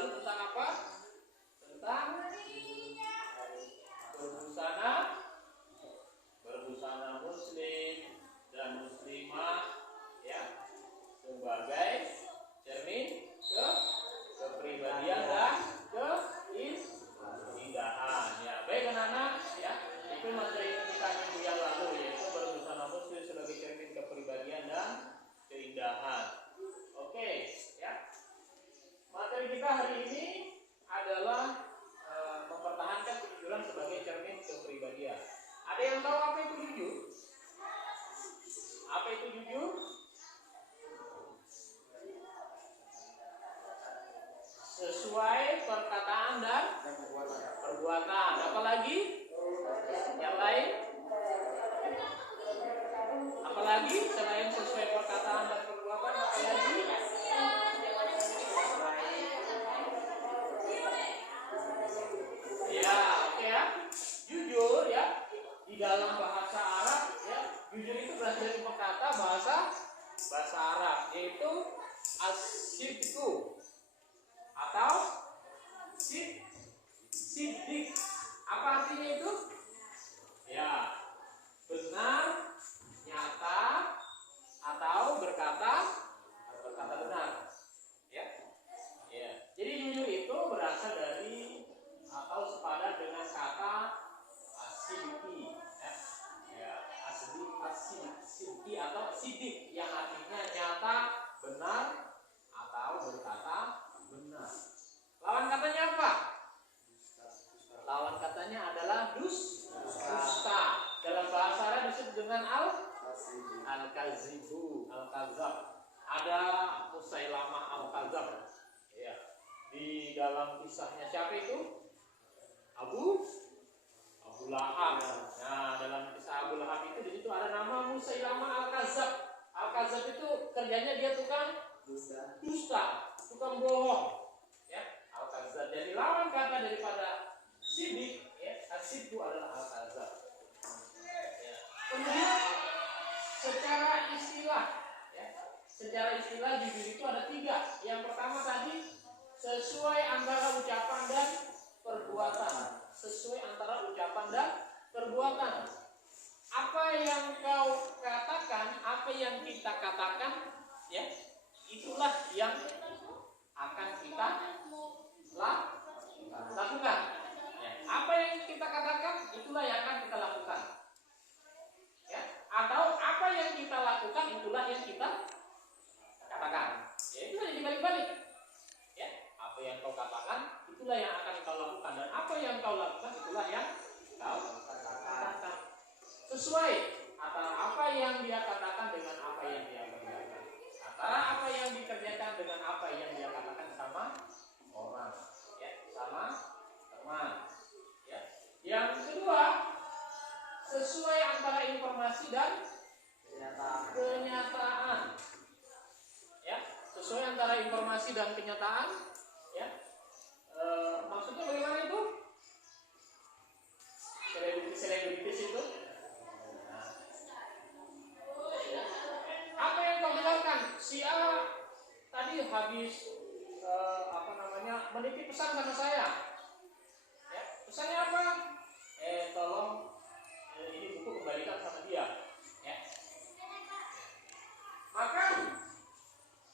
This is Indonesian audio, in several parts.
lalu tentang apa? Tentang berbusana muslim dan muslimah, ya, sebagai cermin kepribadian dan keindahan. Ya, baik anak-anak, ya, itu materi kita minggu yang lalu, yaitu berbusana muslim sebagai cermin kepribadian dan keindahan. Oke, ya. Materi kita hari ini adalah mempertahankan kejujuran sebagai cermin kepribadian. Ada yang tahu apa itu jujur? Apa itu jujur? Sesuai perkataan dan perbuatan. Apalagi? Yang lain? Apalagi selain sesuai perkataan dan perbuatan, apalagi? Ya, oke ya. Jujur ya, di dalam bahasa Arab ya, jujur itu berasal dari kata bahasa Arab, yaitu as-sidqu atau siddiq. Apa artinya itu? Ya, benar, nyata, atau berkata benar. Ya. Ya. Jadi jujur itu berasal dari atau sepadan dengan kata as-sidqi. Ya, as-sidqi atau siddiq yang artinya nyata, benar, atau berkata benar. Lawan katanya apa? Lawan katanya adalah dusta. Dalam bahasa Arab disebut dengan al-kazibu, al-kazab. Ada Musailamah al-kazab. Ya. Di dalam kisahnya siapa itu? Abu Lahab. Nah, dalam kisah Abu Lahab itu di situ ada nama Musailamah al-kazab. Al-kazab itu kerjanya dia tukang dusta, tukang bohong. Ya, al-kazab. Jadi lawan kata daripada siddiq, ya, as-sidqu adalah al-kazab. Ya. Kemudian secara istilah, ya, secara istilah jujur itu ada 3. Yang pertama tadi sesuai antara ucapan dan perbuatan. Sesuai antara ucapan dan perbuatan. Apa yang kau katakan, apa yang kita katakan, ya, itulah yang akan kita lakukan. Ya, apa yang kita katakan, itulah yang akan kita lakukan. Ya, atau apa yang kita lakukan, itulah yang kita katakan. Ya, itu hanya dibalik-balik. Ya, apa yang kau katakan, itulah yang akan kau lakukan, dan apa yang kau lakukan, itulah yang kau katakan. Sesuai antara apa yang dia katakan dengan apa yang dia kerjakan, antara apa yang dikerjakan dengan apa yang dia katakan sama orang, ya, sama teman. Ya. Yang kedua, sesuai antara informasi dan kenyataan. Ya, sesuai antara informasi dan kenyataan. Ya. Maksudnya bagaimana itu? Selebritis itu. Nah. Ya. Apa yang kau dengarkan? Si A tadi habis menitip pesan sama saya. Ya, pesannya apa? Tolong ini buku kembalikan sama dia. Ya. Maka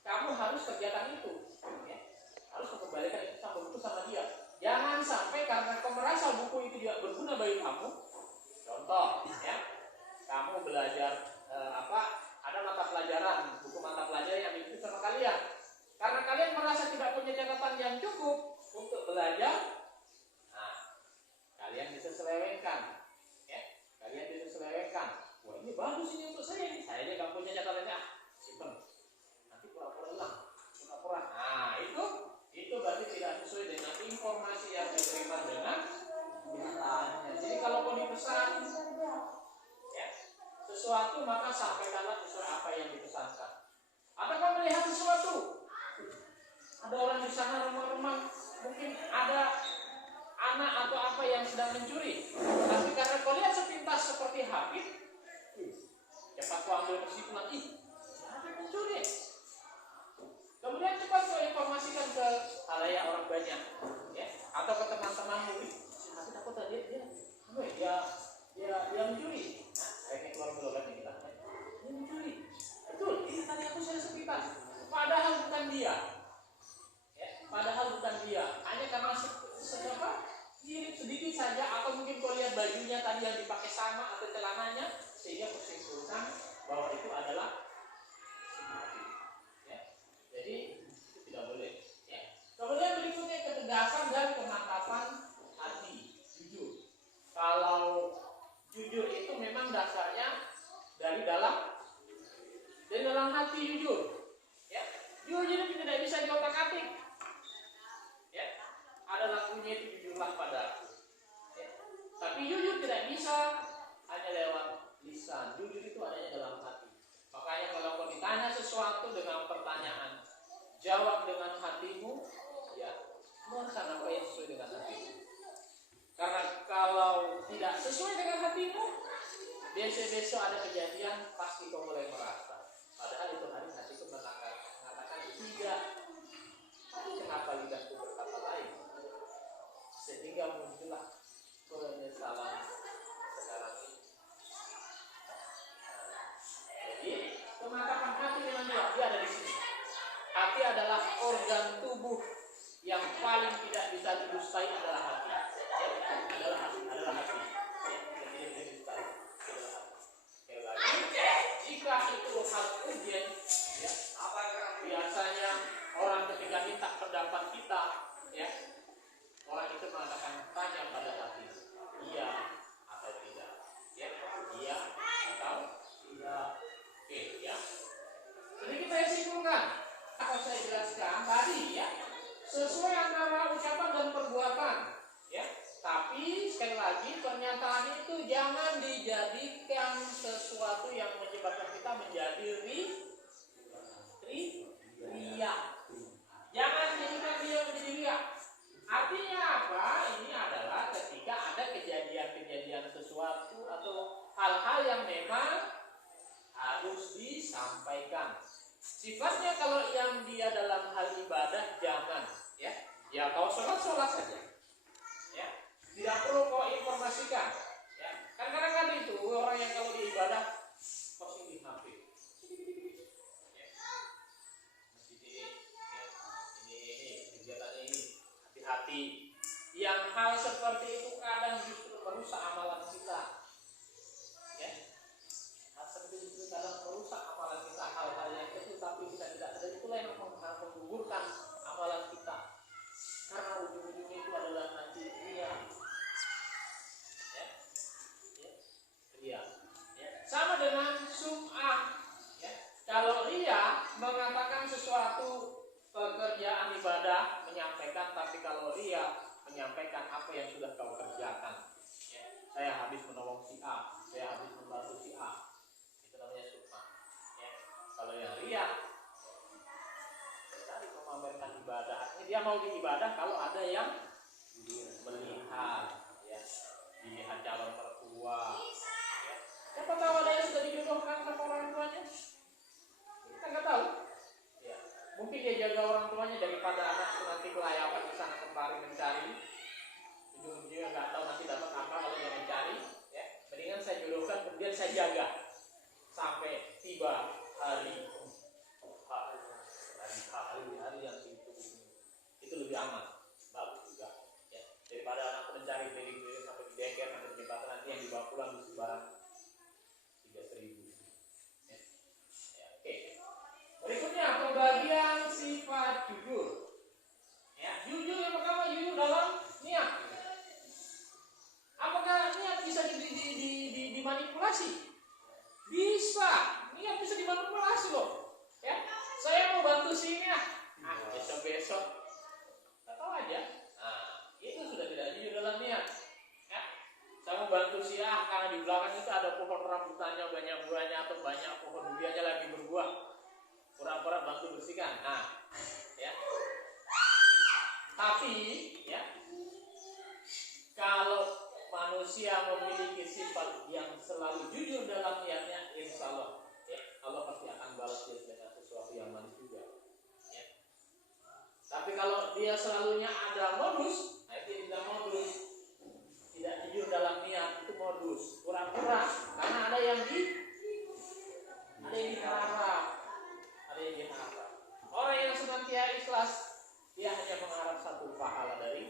kamu harus kerjakan itu. Ya. Harus mengembalikan itu sama buku sama dia. Jangan sampai karena kau merasa buku itu tidak berguna bagi kamu. Contoh, ya, kamu belajar ada mata pelajaran, buku mata pelajaran yang dititip sama kalian. Karena kalian merasa tidak punya catatan yang cukup untuk belajar, nah, kalian bisa selewengkan. Ya, kalian bisa selewengkan. Wah, ini bagus ini untuk saya. Saya aja nggak punya catatannya. Simpen. Nanti pura-pura hilang. Pura-pura. Nah, itu berarti tidak sesuai dengan informasi yang diterima dengan kenyataannya. Jadi kalau mau dipesan, ya, sesuatu, maka sampaikanlah sesuai apa yang dipesankan. Atau kau melihat sesuatu, ada orang di sana remang-remang, mungkin ada anak atau apa yang sedang mencuri, tapi karena kau lihat sepintas seperti Habib, cepat kau ambil kesimpulan, siapa yang mencuri? Kau Kemudian cepat kau informasikan ke halayak orang banyak, ya, atau ke teman-temanmu. Aku takut dia mencuri. Nah, akhirnya keluar belokan nih kita. Dia mencuri. Betul, ini tadi aku sudah sebutkan. Padahal bukan dia. Ya, padahal bukan dia. Hanya karena mirip sedikit saja, atau mungkin kau lihat bajunya tadi yang dipakai sama atau celananya, sehingga kau simpulkan bahwa itu adalah hati. Ya. Jadi itu tidak boleh. Ya. Kemudian berikutnya ketegasan dan kemantapan hati, jujur. Kalau jujur itu memang dasarnya dari dalam hati jujur. Ya. Jujur itu tidak bisa diotak-atik. Ya. Ada lagunya itu jujurlah padaku. Ya. Tapi jujur tidak bisa hanya lewat lisan. Jujur itu adanya dalam hati. Makanya kalau kau ditanya sesuatu dengan pertanyaan, jawab dengan hatimu, ya, keluarkan apa yang sesuai dengan hatimu. Karena kalau tidak sesuai dengan hatimu, besok ada kejadian, pasti kau mulai merasa. Padahal itu hari hatiku mengatakan tidak. Tapi kenapa lidahku berkata lain? Sehingga muncullah penyesalan sekarang ini. Jadi kemantapan hati memang dia ada di sini. Hati adalah organ tubuh yang paling tidak bisa didustai adalah hati. Adalah hati. Jika itu hal urgen, ya, biasanya orang ketika minta pendapat kita, ya, orang itu mengatakan tanya pada hati, iya atau tidak, ya, iya atau tidak. Oke, ya. Jadi kita simpulkan apa saya jelaskan tadi, ya, sesuai antara ucapan dan perbuatan, ya. Tapi sekali lagi pernyataan itu jangan dijadikan sesuatu yang menyebabkan kita menjadi ria. Jangan dijadikan dia menjadi ria. Artinya apa? Ini adalah ketika ada kejadian-kejadian sesuatu atau hal-hal yang memang harus disampaikan. Sifatnya kalau yang dia dalam hal ibadah jangan, ya. Ya kau sholat saja. Ya. Tidak perlu kau informasikan. Ya. Kan kadang-kadang itu orang yang kalau diibadah posting di HP. Ya. Masjid ini, ya. Ini kegiatannya ini. Hati-hati. Yang hal seperti itu kadang justru merusak amalan kita. Ya. Hal seperti itu kadang merusak amalan kita. Hal-hal yang kecil tapi kita tidak sadar itulah yang menggugurkan amalan kita. Karena ujung-ujungnya itu adalah nanti ria. Ya. Sama dengan sum'ah. Ya. Kalau ria mengatakan sesuatu pekerjaan ibadah menyampaikan, tapi kalau ria menyampaikan apa yang sudah kau kerjakan. Ya. Saya habis menolong si A, saya habis membantu si A. Itu namanya sum'ah. Ya. Kalau yang ria tadi memamerkan ibadah, dia mau diibadah kalau ada yang melihat, ya, dilihat calon mertua. Siapa tahu ada yang sudah dijodohkan sama orang tuanya? Kita nggak tahu. Ya. Mungkin dia jaga orang tuanya daripada anak nanti kelayapan di sana kemari mencari. Ujung-ujungnya nggak tahu nanti dapat apa kalau dia mencari. Ya. Mendingan saya jodohkan kemudian saya jaga sampai tiba hari yang itu lebih aman, bagus juga. Ya. Daripada anak mencari keliling-keliling sampai di bengkel sampai di jembatan nanti yang dibawa pulang di barang 3.000. Ya. Ya, oke. Berikutnya pembagian sifat jujur. Ya, jujur yang pertama jujur dalam niat. Apakah niat bisa dimanipulasi? Bisa. Niat bisa dimanipulasi loh. Ya, saya mau bantu sini ya. Besok-besok. Nggak tahu aja. Nah, itu sudah tidak jujur dalam niat. Ya. Saya mau bantu si A karena di belakang itu ada pohon rambutannya banyak buahnya atau banyak pohon duriannya lagi berbuah. Pura-pura bantu bersihkan. Nah, ya. Tapi, ya, kalau manusia memiliki sifat yang selalu jujur dalam niatnya, insya Allah, ya, Allah pasti akan balas dia dengan sesuatu yang manis juga. Ya. dia selalunya ada modus, nah itu tidak modus. Tidak jujur dalam niat, itu modus. Pura-pura, karena ada yang diharap. Ada yang diharap. Orang yang senantiasa ikhlas, dia hanya mengharap satu pahala dari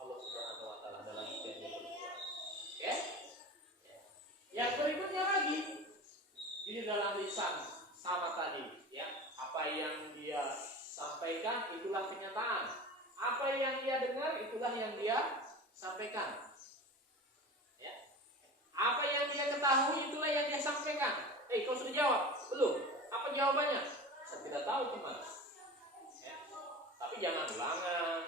Allah Subhanahu wa taala dalam setiap perbuatan. Ya? Yang berikutnya lagi, jadi dalam lisan sama tadi, ya. Apa yang dia sampaikan itulah kenyataan. Apa yang dia dengar itulah yang dia sampaikan. Ya. Apa yang dia ketahui itulah yang dia sampaikan. Kau sudah jawab? Belum. Apa jawabannya? Saya tidak tahu, teman. Ya. Tapi jangan ulangan.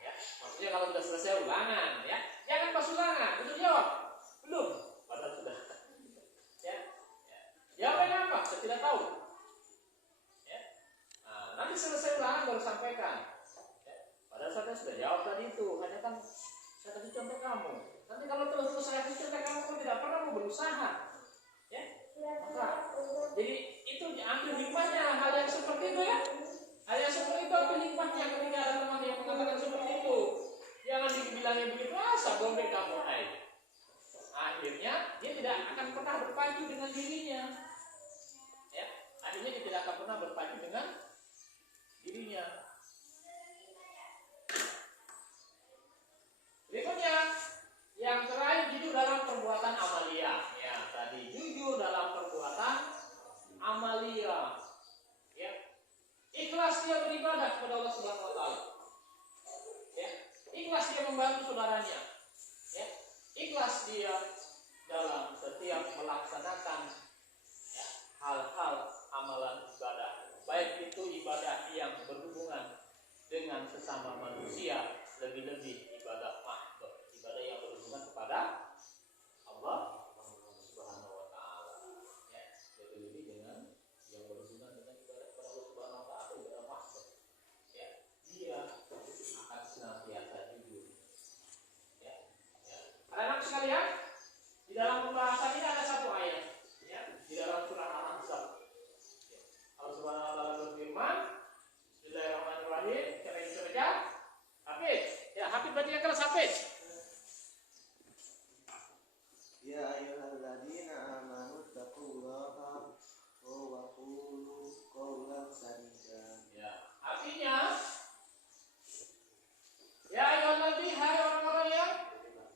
Ya. Maksudnya kalau sudah selesai ulangan, ya. Jangan pas ulangan. Sudah jawab? Belum. Padahal sudah. Ya. Ya. Jawabannya apa? Saya tidak tahu. Ya. Nah, nanti selesai ulangan baru sampaikan. Ya. Padahal saya sudah jawab tadi itu. Hanya kan saya kasih contoh kamu. Nanti kalau terus saya kasih contoh kamu tidak pernah mau berusaha. Ya. Maka, jadi itu ambil hikmahnya hal yang seperti itu, ya. Hal yang seperti itu ambil hikmahnya ketika ada teman yang mengatakan seperti itu. Jangan dibilangnya begitu, sabombe kamu aja. Akhirnya dia tidak akan pernah berpacu dengan dirinya. Ya, akhirnya dia tidak akan pernah berpacu dengan dirinya. Berikutnya, yang terakhir jujur dalam perbuatan amalia. Ya, tadi jujur dalam perbuatan amalia. Ya, ikhlas dia beribadah kepada Allah Subhanahu wa taala. Ya, ikhlas dia membantu saudaranya. Ya, ikhlas dia dalam setiap melaksanakan, ya, hal-hal amalan ibadah. Baik itu ibadah yang berhubungan dengan sesama manusia, lebih-lebih ibadah mahdoh, ibadah yang berhubungan kepada Allah Subhanahu wa taala. Ya, lebih-lebih dengan yang berhubungan dengan ibadah kepada Allah Subhanahu wa taala, ibadah mahdoh. Ya, dia akan senantiasa jujur. Ya. Ya. Anak-anak sekalian, di dalam pembahasan ini ada satu ayat, ya, di dalam surah Al-Ahzab. Ya. Allah Subhanahu wa taala berfirman, Bismillahirrahmanirrahim. Siapa yang bisa baca? Hafid. Ya, Hafid baca yang keras, Hafid. Ya ayyuhalladzina amanu taqullaha wa qulu qawlan sadida. Ya, artinya ya ayyuhalladzina, hai orang-orang yang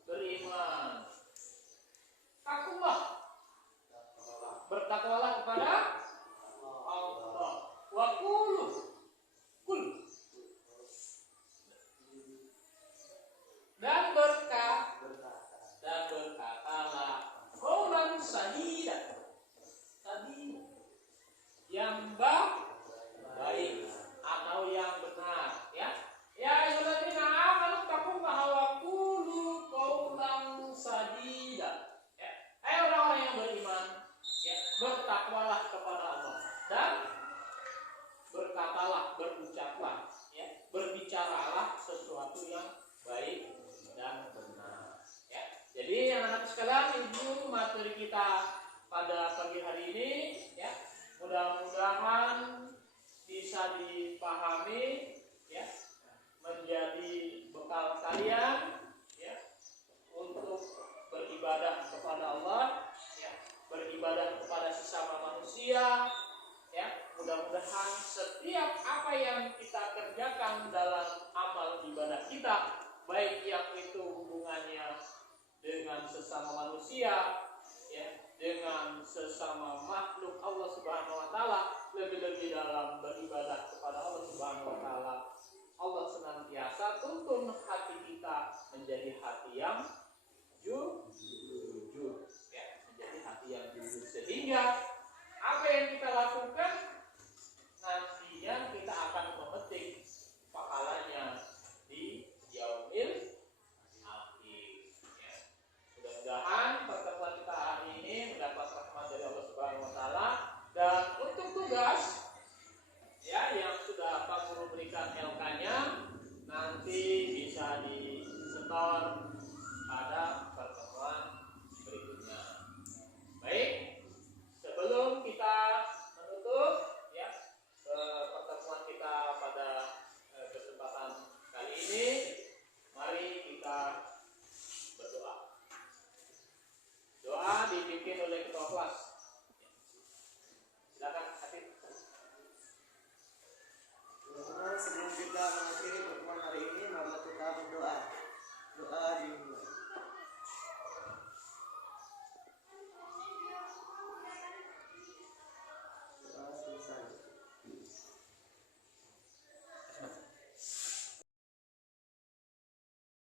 beriman, takutlah, bertakwalah kepada Allah. Wa qulu kul, dan berkatalah qaulan sadida, tadi yang baik atau yang benar, ya. Ya ayyuhalladzina amanu taqullaha wa qulu qaulan sadida. Ya, hai orang-orang yang beriman, ya, bertakwalah kepada Allah dan berkatalah, berucaplah, ya, berbicaralah sesuatu yang baik dan benar. Ya. Jadi anak-anak sekalian, itu materi kita pada pagi hari ini, ya. Mudah-mudahan bisa dipahami, ya, menjadi bekal kalian, ya, untuk beribadah kepada Allah, ya, beribadah kepada sesama manusia, ya. Mudah-mudahan setiap apa yang kita kerjakan dalam amal ibadah kita, baik yang itu hubungannya dengan sesama manusia, ya, dengan sesama makhluk Allah Subhanahu wa taala, lebih-lebih dalam beribadah kepada Allah Subhanahu wa taala, Allah senantiasa tuntun hati kita menjadi hati yang jujur, ya, menjadi hati yang jujur, sehingga apa yang kita lakukan nantinya kita akan memetik pahalanya di yaumil akhir. Ya. Mudah-mudahan pertemuan kita hari ini mendapat rahmat dari Allah Subhanahu wa taala, dan untuk tugas, ya, yang sudah Pak Guru berikan LK-nya nanti bisa disetor